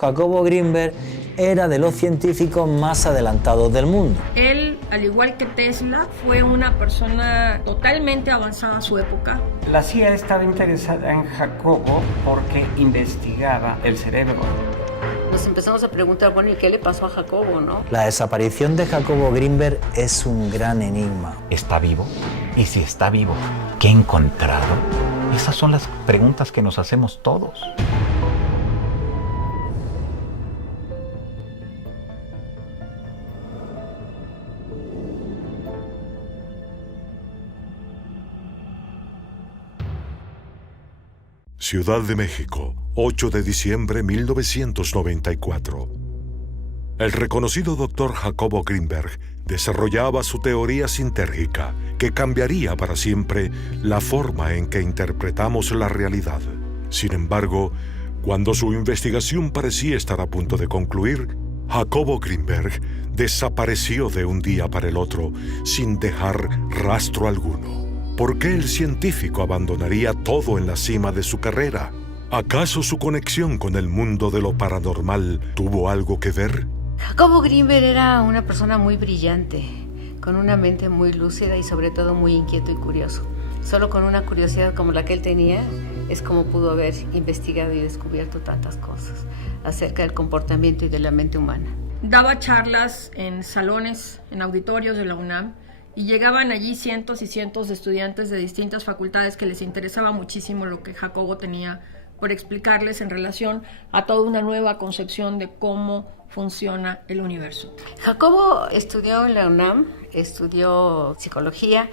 Jacobo Grinberg era de los científicos más adelantados del mundo. Él, al igual que Tesla, fue una persona totalmente avanzada a su época. La CIA estaba interesada en Jacobo porque investigaba el cerebro. Nos empezamos a preguntar, bueno, ¿y qué le pasó a Jacobo, no? La desaparición de Jacobo Grinberg es un gran enigma. ¿Está vivo? Y si está vivo, ¿qué ha encontrado? Esas son las preguntas que nos hacemos todos. Ciudad de México, 8 de diciembre de 1994. El reconocido doctor Jacobo Grinberg desarrollaba su teoría sintérgica que cambiaría para siempre la forma en que interpretamos la realidad. Sin embargo, cuando su investigación parecía estar a punto de concluir, Jacobo Grinberg desapareció de un día para el otro sin dejar rastro alguno. ¿Por qué el científico abandonaría todo en la cima de su carrera? ¿Acaso su conexión con el mundo de lo paranormal tuvo algo que ver? Jacobo Grinberg era una persona muy brillante, con una mente muy lúcida y sobre todo muy inquieto y curioso. Solo con una curiosidad como la que él tenía es como pudo haber investigado y descubierto tantas cosas acerca del comportamiento y de la mente humana. Daba charlas en salones, en auditorios de la UNAM, y llegaban allí cientos y cientos de estudiantes de distintas facultades que les interesaba muchísimo lo que Jacobo tenía por explicarles en relación a toda una nueva concepción de cómo funciona el universo. Jacobo estudió en la UNAM, estudió psicología,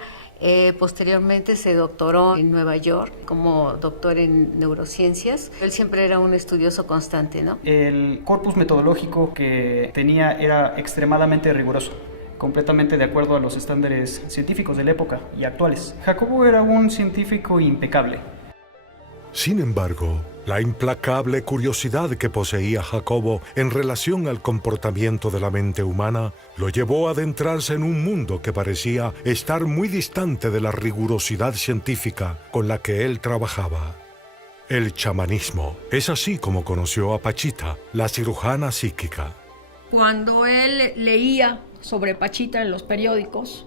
posteriormente se doctoró en Nueva York como doctor en neurociencias. Él siempre era un estudioso constante, ¿no? El corpus metodológico que tenía era extremadamente riguroso, completamente de acuerdo a los estándares científicos de la época y actuales. Jacobo era un científico impecable. Sin embargo, la implacable curiosidad que poseía Jacobo en relación al comportamiento de la mente humana lo llevó a adentrarse en un mundo que parecía estar muy distante de la rigurosidad científica con la que él trabajaba. El chamanismo. Es así como conoció a Pachita, la cirujana psíquica. Cuando él leía sobre Pachita en los periódicos,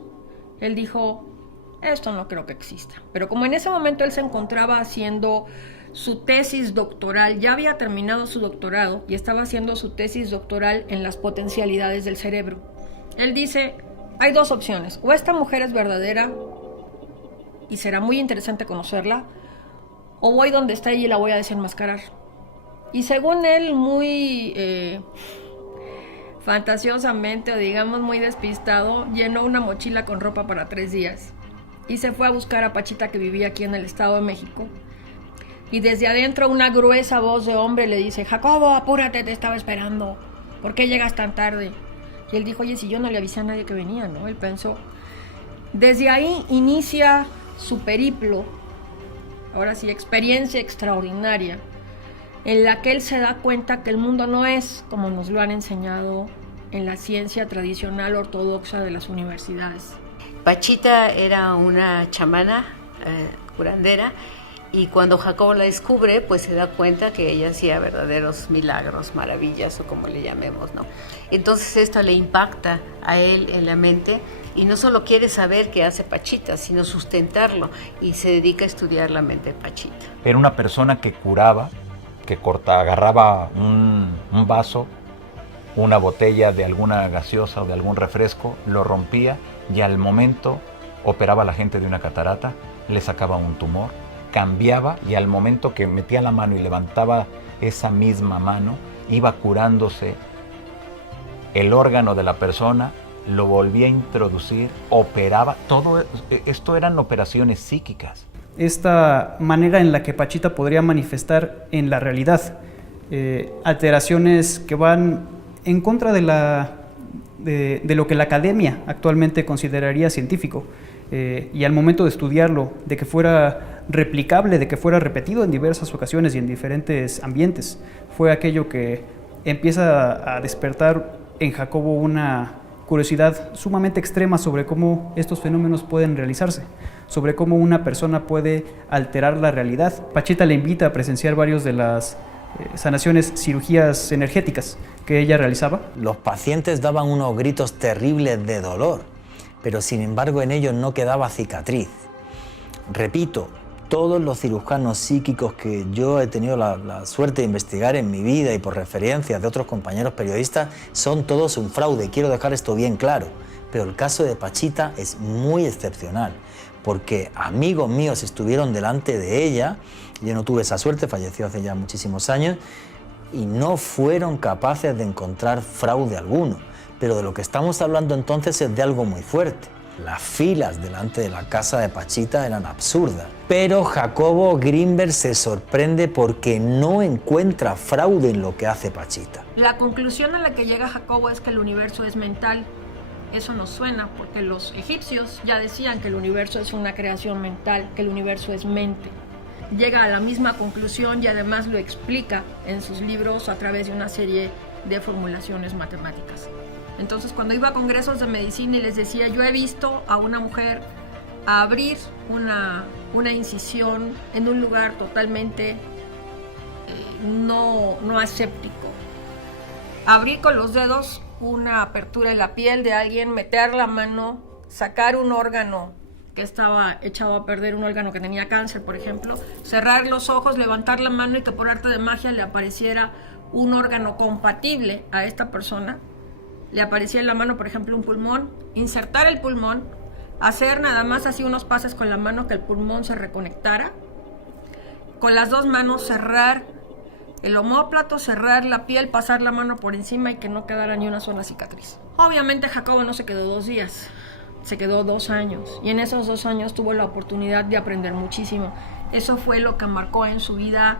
él dijo, esto no creo que exista. Pero como en ese momento él se encontraba haciendo su tesis doctoral, ya había terminado su doctorado y estaba haciendo su tesis doctoral en las potencialidades del cerebro. Él dice, hay dos opciones, o esta mujer es verdadera y será muy interesante conocerla, o voy donde está ella y la voy a desenmascarar. Y según él, muy fantasiosamente, o digamos muy despistado, llenó una mochila con ropa para 3 días y se fue a buscar a Pachita, que vivía aquí en el Estado de México. Y desde adentro una gruesa voz de hombre le dice, Jacobo, apúrate, te estaba esperando, ¿por qué llegas tan tarde? Y él dijo, oye, si yo no le avisé a nadie que venía, ¿no? Él pensó. Desde ahí inicia su periplo, ahora sí, experiencia extraordinaria, en la que él se da cuenta que el mundo no es como nos lo han enseñado en la ciencia tradicional ortodoxa de las universidades. Pachita era una chamana, curandera, y cuando Jacobo la descubre, pues se da cuenta que ella hacía verdaderos milagros, maravillas o como le llamemos, ¿no? Entonces esto le impacta a él en la mente y no solo quiere saber qué hace Pachita, sino sustentarlo, y se dedica a estudiar la mente de Pachita. Era una persona que curaba, que agarraba un vaso, una botella de alguna gaseosa o de algún refresco, lo rompía y al momento operaba a la gente de una catarata, le sacaba un tumor, cambiaba y al momento que metía la mano y levantaba esa misma mano, iba curándose el órgano de la persona, lo volvía a introducir, operaba. Todo esto eran operaciones psíquicas. Esta manera en la que Pachita podría manifestar en la realidad alteraciones que van en contra de lo que la academia actualmente consideraría científico, y al momento de estudiarlo, de que fuera replicable, de que fuera repetido en diversas ocasiones y en diferentes ambientes, fue aquello que empieza a despertar en Jacobo una curiosidad sumamente extrema sobre cómo estos fenómenos pueden realizarse, sobre cómo una persona puede alterar la realidad. Pachita le invita a presenciar varios de sanaciones, cirugías energéticas que ella realizaba. Los pacientes daban unos gritos terribles de dolor, pero sin embargo en ellos no quedaba cicatriz. Repito, todos los cirujanos psíquicos que yo he tenido la suerte de investigar en mi vida y por referencias de otros compañeros periodistas son todos un fraude. Quiero dejar esto bien claro, pero el caso de Pachita es muy excepcional, porque amigos míos estuvieron delante de ella, yo no tuve esa suerte, falleció hace ya muchísimos años, y no fueron capaces de encontrar fraude alguno. Pero de lo que estamos hablando entonces es de algo muy fuerte. Las filas delante de la casa de Pachita eran absurdas. Pero Jacobo Greenberg se sorprende porque no encuentra fraude en lo que hace Pachita. La conclusión a la que llega Jacobo es que el universo es mental. Eso nos suena porque los egipcios ya decían que el universo es una creación mental, que el universo es mente. Llega a la misma conclusión y además lo explica en sus libros a través de una serie de formulaciones matemáticas. Entonces, cuando iba a congresos de medicina y les decía, yo he visto a una mujer abrir una incisión en un lugar totalmente no aséptico. Abrir con los dedos una apertura en la piel de alguien, meter la mano, sacar un órgano que estaba echado a perder, un órgano que tenía cáncer, por ejemplo, cerrar los ojos, levantar la mano y que por arte de magia le apareciera un órgano compatible a esta persona. Le aparecía en la mano, por ejemplo, un pulmón, insertar el pulmón, hacer nada más así unos pases con la mano que el pulmón se reconectara, con las dos manos cerrar el omóplato, cerrar la piel, pasar la mano por encima y que no quedara ni una sola cicatriz. Obviamente Jacobo no se quedó 2 días, se quedó 2 años y en esos 2 años tuvo la oportunidad de aprender muchísimo. Eso fue lo que marcó en su vida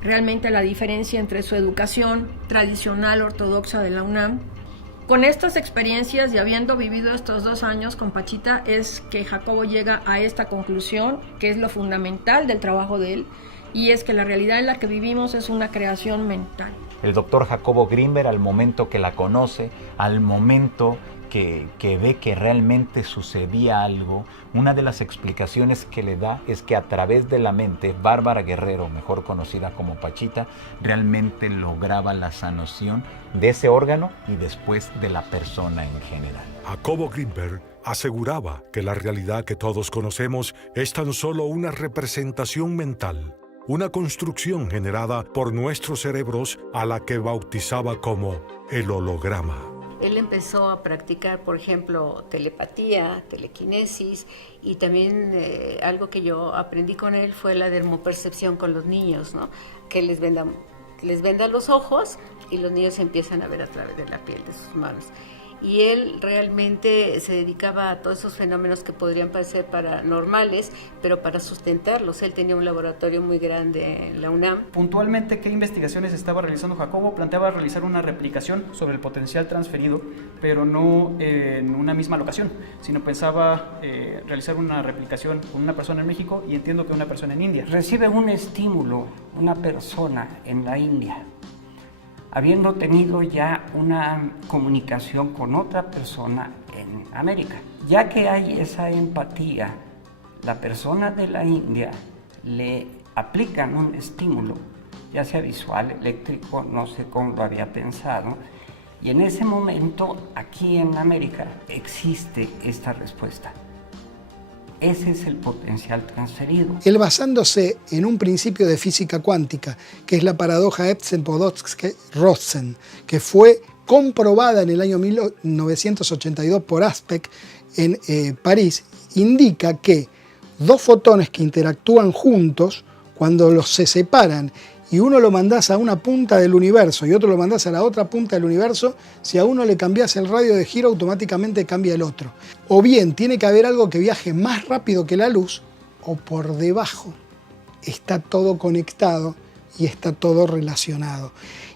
realmente la diferencia entre su educación tradicional ortodoxa de la UNAM. Con estas experiencias y habiendo vivido estos 2 años con Pachita es que Jacobo llega a esta conclusión, que es lo fundamental del trabajo de él, y es que la realidad en la que vivimos es una creación mental. El doctor Jacobo Greenberg, al momento que la conoce, al momento que ve que realmente sucedía algo, una de las explicaciones que le da es que a través de la mente, Bárbara Guerrero, mejor conocida como Pachita, realmente lograba la sanación de ese órgano y después de la persona en general. Jacobo Greenberg aseguraba que la realidad que todos conocemos es tan solo una representación mental, una construcción generada por nuestros cerebros a la que bautizaba como el holograma. Él empezó a practicar, por ejemplo, telepatía, telequinesis y también algo que yo aprendí con él fue la dermopercepción con los niños, ¿no? Que les venda los ojos y los niños empiezan a ver a través de la piel de sus manos. Y él realmente se dedicaba a todos esos fenómenos que podrían parecer paranormales, pero para sustentarlos. Él tenía un laboratorio muy grande en la UNAM. Puntualmente, ¿qué investigaciones estaba realizando Jacobo? Planteaba realizar una replicación sobre el potencial transferido, pero no en una misma locación, sino pensaba realizar una replicación con una persona en México y entiendo que una persona en India. Recibe un estímulo una persona en la India, habiendo tenido ya una comunicación con otra persona en América. Ya que hay esa empatía, la persona de la India le aplican un estímulo, ya sea visual, eléctrico, no sé cómo lo había pensado, y en ese momento aquí en América existe esta respuesta. Ese es el potencial transferido. Él, basándose en un principio de física cuántica, que es la paradoja Epstein-Podolsky-Rosen, que fue comprobada en el año 1982 por Aspect en París, indica que 2 fotones que interactúan juntos, cuando los se separan y uno lo mandás a una punta del universo y otro lo mandás a la otra punta del universo, si a uno le cambias el radio de giro, automáticamente cambia el otro. O bien tiene que haber algo que viaje más rápido que la luz, o por debajo. Está todo conectado y está todo relacionado.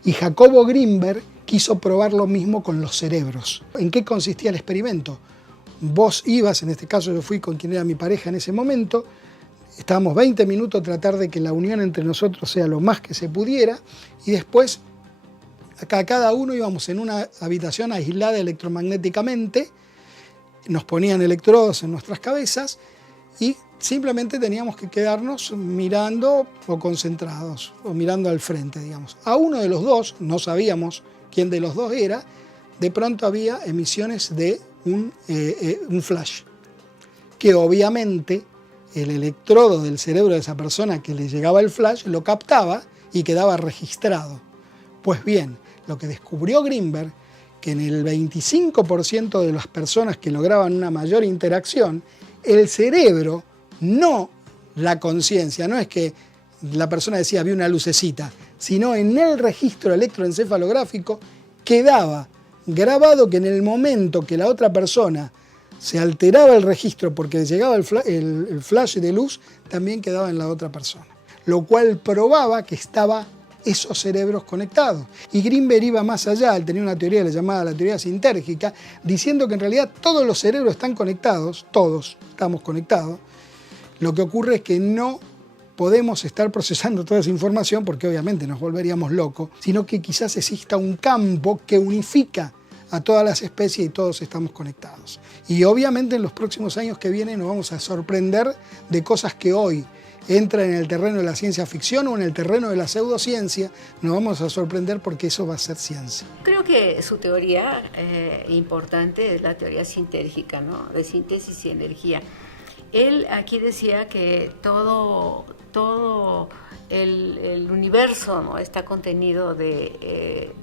Y Jacobo Greenberg quiso probar lo mismo con los cerebros. ¿En qué consistía el experimento? Vos ibas, en este caso yo fui con quien era mi pareja en ese momento, estábamos 20 minutos a tratar de que la unión entre nosotros sea lo más que se pudiera y después cada uno íbamos en una habitación aislada electromagnéticamente, nos ponían electrodos en nuestras cabezas y simplemente teníamos que quedarnos mirando o concentrados, o mirando al frente, digamos. A uno de los dos, no sabíamos quién de los dos era, de pronto había emisiones de un flash, que obviamente el electrodo del cerebro de esa persona que le llegaba el flash lo captaba y quedaba registrado. Pues bien, lo que descubrió Greenberg, que en el 25% de las personas que lograban una mayor interacción, el cerebro, no la conciencia, no es que la persona decía había una lucecita, sino en el registro electroencefalográfico quedaba grabado que en el momento que la otra persona se alteraba el registro porque llegaba el flash de luz, también quedaba en la otra persona. Lo cual probaba que estaban esos cerebros conectados. Y Greenberg iba más allá, él tenía una teoría llamada la teoría sintérgica, diciendo que en realidad todos los cerebros están conectados, todos estamos conectados. Lo que ocurre es que no podemos estar procesando toda esa información porque obviamente nos volveríamos locos, sino que quizás exista un campo que unifica a todas las especies y todos estamos conectados. Y obviamente en los próximos años que vienen nos vamos a sorprender de cosas que hoy entran en el terreno de la ciencia ficción o en el terreno de la pseudociencia, nos vamos a sorprender porque eso va a ser ciencia. Creo que su teoría importante es la teoría sintérgica, ¿no? De síntesis y energía. Él aquí decía que todo el universo, ¿no?, está contenido de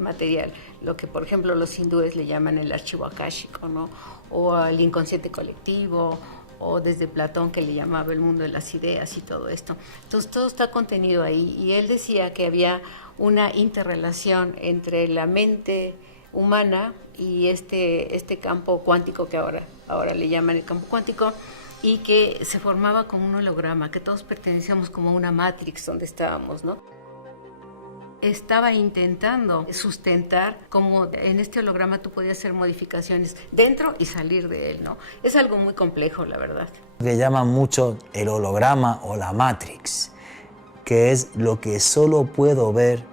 material, lo que por ejemplo los hindúes le llaman el archivo akáshico, ¿no?, o el inconsciente colectivo, o desde Platón que le llamaba el mundo de las ideas y todo esto. Entonces todo está contenido ahí, y él decía que había una interrelación entre la mente humana y este campo cuántico que ahora le llaman el campo cuántico, y que se formaba como un holograma, que todos pertenecíamos como a una matrix donde estábamos, ¿no? Estaba intentando sustentar cómo en este holograma tú podías hacer modificaciones dentro y salir de él, ¿no? Es algo muy complejo, la verdad. Le llaman mucho el holograma o la matrix, que es lo que solo puedo ver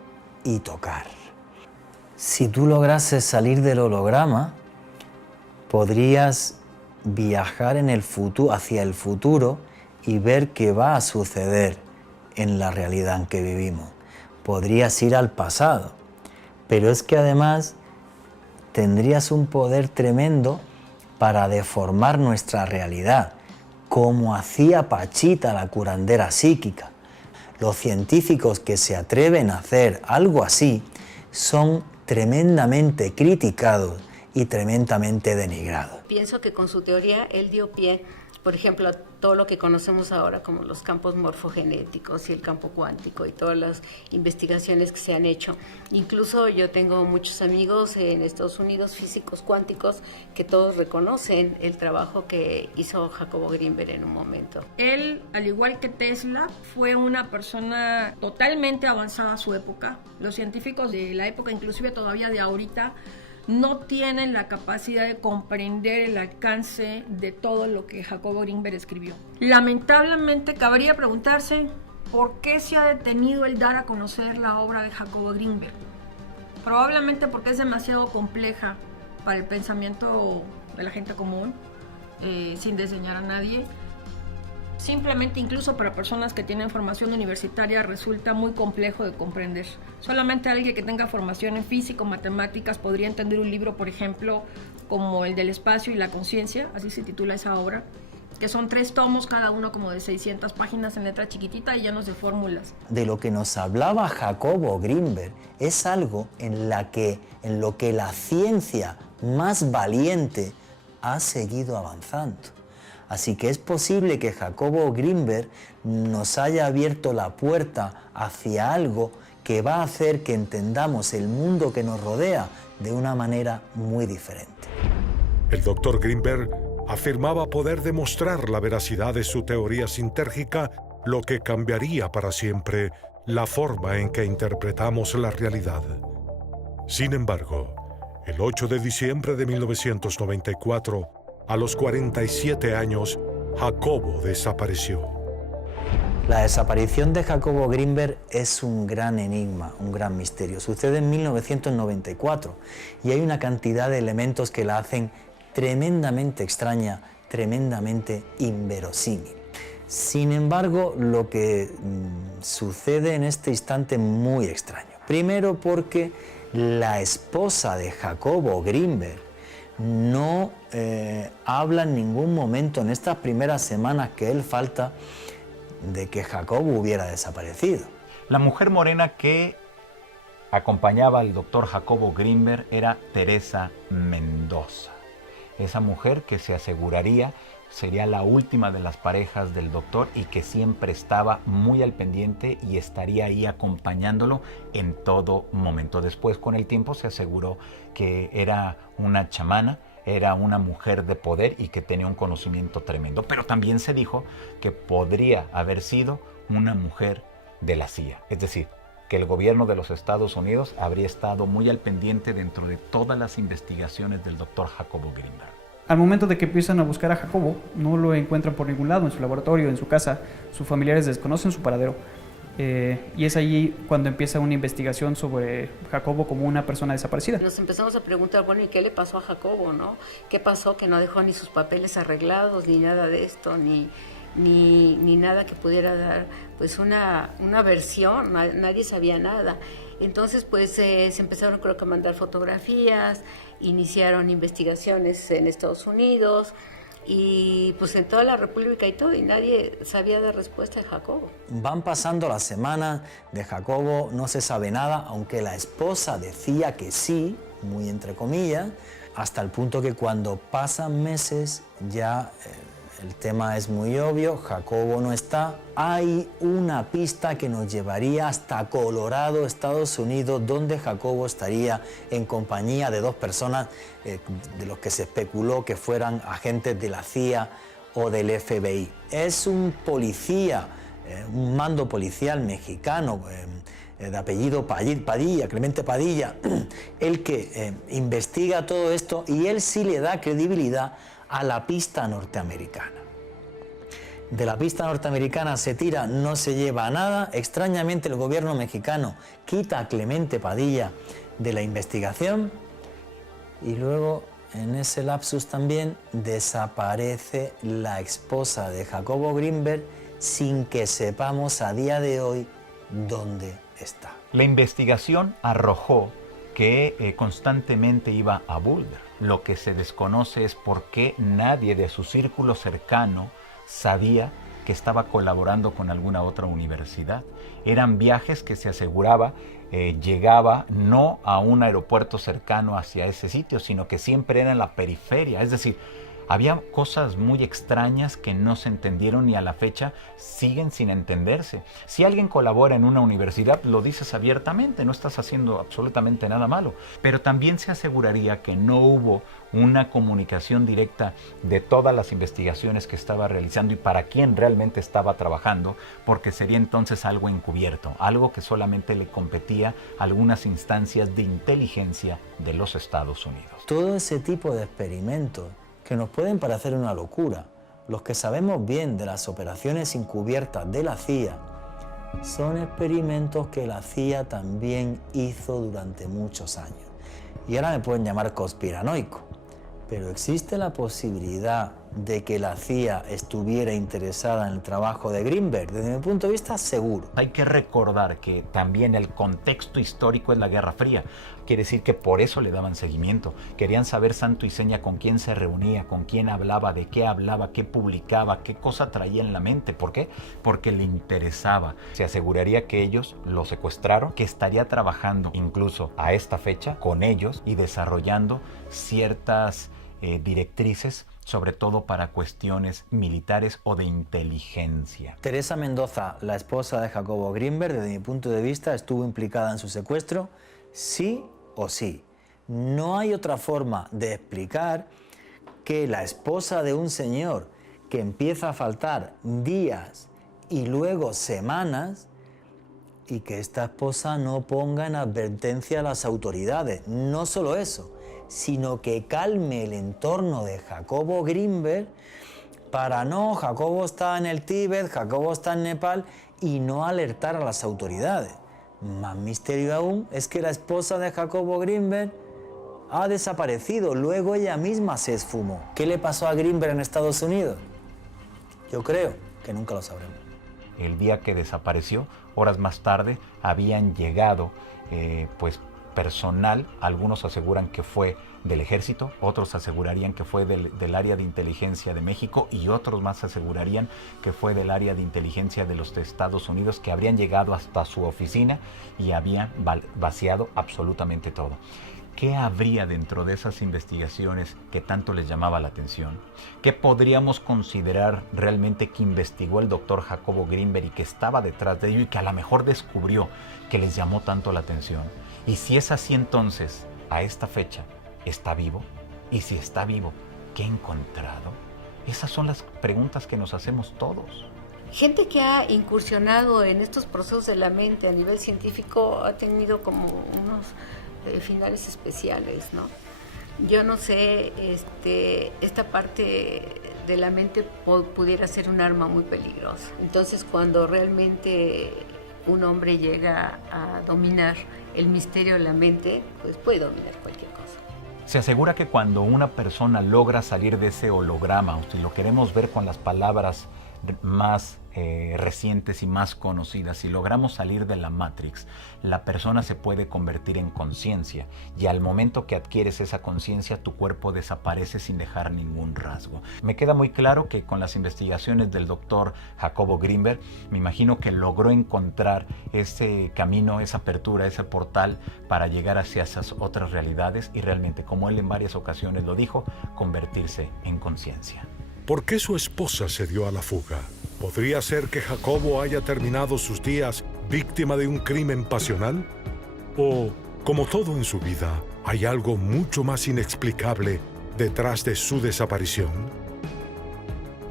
y tocar. Si tú lograses salir del holograma, podrías viajar en el futuro, hacia el futuro y ver qué va a suceder en la realidad en que vivimos. Podrías ir al pasado, pero es que además tendrías un poder tremendo para deformar nuestra realidad, como hacía Pachita, la curandera psíquica. Los científicos que se atreven a hacer algo así son tremendamente criticados y tremendamente denigrado. Pienso que con su teoría él dio pie, por ejemplo, a todo lo que conocemos ahora como los campos morfogenéticos y el campo cuántico y todas las investigaciones que se han hecho. Incluso yo tengo muchos amigos en Estados Unidos, físicos cuánticos, que todos reconocen el trabajo que hizo Jacobo Greenberg en un momento. Él, al igual que Tesla, fue una persona totalmente avanzada a su época. Los científicos de la época, inclusive todavía de ahorita, no tienen la capacidad de comprender el alcance de todo lo que Jacobo Greenberg escribió. Lamentablemente, cabría preguntarse por qué se ha detenido el dar a conocer la obra de Jacobo Greenberg. Probablemente porque es demasiado compleja para el pensamiento de la gente común, sin desdeñar a nadie. Simplemente, incluso para personas que tienen formación universitaria, resulta muy complejo de comprender. Solamente alguien que tenga formación en física o matemáticas podría entender un libro, por ejemplo, como el del espacio y la conciencia, así se titula esa obra, que son 3 tomos, cada uno como de 600 páginas en letra chiquitita y llenos de fórmulas. De lo que nos hablaba Jacobo Greenberg es algo en lo que la ciencia más valiente ha seguido avanzando. Así que es posible que Jacobo Greenberg nos haya abierto la puerta hacia algo que va a hacer que entendamos el mundo que nos rodea de una manera muy diferente. El doctor Greenberg afirmaba poder demostrar la veracidad de su teoría sintérgica, lo que cambiaría para siempre la forma en que interpretamos la realidad. Sin embargo, el 8 de diciembre de 1994, a los 47 años, Jacobo desapareció. La desaparición de Jacobo Greenberg es un gran enigma, un gran misterio. Sucede en 1994 y hay una cantidad de elementos que la hacen tremendamente extraña tremendamente inverosímil. Sin embargo, lo que sucede en este instante es muy extraño. Primero porque la esposa de Jacobo Grinberg no habla en ningún momento en estas primeras semanas que él falta de que Jacobo hubiera desaparecido. La mujer morena que acompañaba al doctor Jacobo Grinberg era Teresa Mendoza. Esa mujer que se aseguraría sería la última de las parejas del doctor y que siempre estaba muy al pendiente y estaría ahí acompañándolo en todo momento. Después, con el tiempo, se aseguró que era una chamana, era una mujer de poder y que tenía un conocimiento tremendo. Pero también se dijo que podría haber sido una mujer de la CIA. Es decir, que el gobierno de los Estados Unidos habría estado muy al pendiente dentro de todas las investigaciones del doctor Jacobo Grinberg. Al momento de que empiezan a buscar a Jacobo, no lo encuentran por ningún lado, en su laboratorio, en su casa, sus familiares desconocen su paradero. Y es allí cuando empieza una investigación sobre Jacobo como una persona desaparecida. Nos empezamos a preguntar, bueno, ¿y qué le pasó a Jacobo, no? ¿Qué pasó? Que no dejó ni sus papeles arreglados, ni nada de esto, ni nada que pudiera dar pues una versión, nadie sabía nada. Entonces pues se empezaron, creo que, a mandar fotografías, iniciaron investigaciones en Estados Unidos y pues en toda la República y todo, y nadie sabía dar respuesta a Jacobo. Van pasando las semanas, de Jacobo no se sabe nada, aunque la esposa decía que sí, muy entre comillas, hasta el punto que cuando pasan meses ya el tema es muy obvio, Jacobo no está. Hay una pista que nos llevaría hasta Colorado, Estados Unidos, donde Jacobo estaría en compañía de dos personas de los que se especuló que fueran agentes de la CIA o del FBI. Es un policía, un mando policial mexicano de apellido Padilla, Clemente Padilla, el que investiga todo esto, y él sí le da credibilidad a la pista norteamericana. De la pista norteamericana se tira, no se lleva a nada. Extrañamente, el gobierno mexicano quita a Clemente Padilla de la investigación y luego, en ese lapsus también, desaparece la esposa de Jacobo Grinberg sin que sepamos a día de hoy dónde está. La investigación arrojó que constantemente iba a Boulder. Lo que se desconoce es por qué nadie de su círculo cercano sabía que estaba colaborando con alguna otra universidad. Eran viajes que se aseguraba llegaba no a un aeropuerto cercano hacia ese sitio, sino que siempre era en la periferia. Es decir, había cosas muy extrañas que no se entendieron y a la fecha siguen sin entenderse. Si alguien colabora en una universidad, lo dices abiertamente, no estás haciendo absolutamente nada malo. Pero también se aseguraría que no hubo una comunicación directa de todas las investigaciones que estaba realizando y para quién realmente estaba trabajando, porque sería entonces algo encubierto, algo que solamente le competía a algunas instancias de inteligencia de los Estados Unidos. Todo ese tipo de experimentos que nos pueden parecer una locura, los que sabemos bien de las operaciones encubiertas de la CIA, son experimentos que la CIA también hizo durante muchos años. Y ahora me pueden llamar conspiranoico, pero existe la posibilidad de que la CIA estuviera interesada en el trabajo de Grinberg. Desde mi punto de vista, seguro. Hay que recordar que también el contexto histórico es la Guerra Fría. Quiere decir que por eso le daban seguimiento. Querían saber santo y seña con quién se reunía, con quién hablaba, de qué hablaba, qué publicaba, qué cosa traía en la mente. ¿Por qué? Porque le interesaba. Se aseguraría que ellos lo secuestraron, que estaría trabajando incluso a esta fecha con ellos y desarrollando ciertas directrices, sobre todo para cuestiones militares o de inteligencia. Teresa Mendoza, la esposa de Jacobo Grinberg, desde mi punto de vista, estuvo implicada en su secuestro, sí o sí. No hay otra forma de explicar que la esposa de un señor que empieza a faltar días y luego semanas, y que esta esposa no ponga en advertencia a las autoridades. No solo eso, sino que calme el entorno de Jacobo Grinberg para no, Jacobo está en el Tíbet, Jacobo está en Nepal, y no alertar a las autoridades. Más misterio aún es que la esposa de Jacobo Grinberg Ha desaparecido, luego ella misma se esfumó. ¿Qué le pasó a Greenberg en Estados Unidos? Yo creo que nunca lo sabremos. El día que desapareció, horas más tarde, habían llegado personal. Algunos aseguran que fue del ejército, otros asegurarían que fue del área de inteligencia de México y otros más asegurarían que fue del área de inteligencia de los Estados Unidos, que habrían llegado hasta su oficina y habían vaciado absolutamente todo. ¿Qué habría dentro de esas investigaciones que tanto les llamaba la atención? ¿Qué podríamos considerar realmente que investigó el doctor Jacobo Greenberg y que estaba detrás de ello y que a lo mejor descubrió que les llamó tanto la atención? Y si es así, entonces, a esta fecha, ¿está vivo? Y si está vivo, ¿qué ha encontrado? Esas son las preguntas que nos hacemos todos. Gente que ha incursionado en estos procesos de la mente a nivel científico ha tenido como unos finales especiales, ¿no? Yo no sé, esta parte de la mente pudiera ser un arma muy peligrosa. Entonces, cuando realmente un hombre llega a dominar el misterio de la mente, pues puede dominar cualquier cosa. Se asegura que cuando una persona logra salir de ese holograma, o si lo queremos ver con las palabras más recientes y más conocidas, si logramos salir de la Matrix, la persona se puede convertir en conciencia y al momento que adquieres esa conciencia, tu cuerpo desaparece sin dejar ningún rasgo. Me queda muy claro que con las investigaciones del doctor Jacobo Greenberg, me imagino que logró encontrar ese camino, esa apertura, ese portal para llegar hacia esas otras realidades y realmente, como él en varias ocasiones lo dijo, convertirse en conciencia. ¿Por qué su esposa se dio a la fuga? ¿Podría ser que Jacobo haya terminado sus días víctima de un crimen pasional? ¿O, como todo en su vida, hay algo mucho más inexplicable detrás de su desaparición?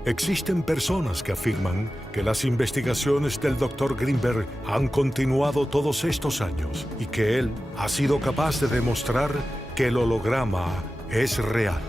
Existen personas que afirman que las investigaciones del Dr. Greenberg han continuado todos estos años y que él ha sido capaz de demostrar que el holograma es real.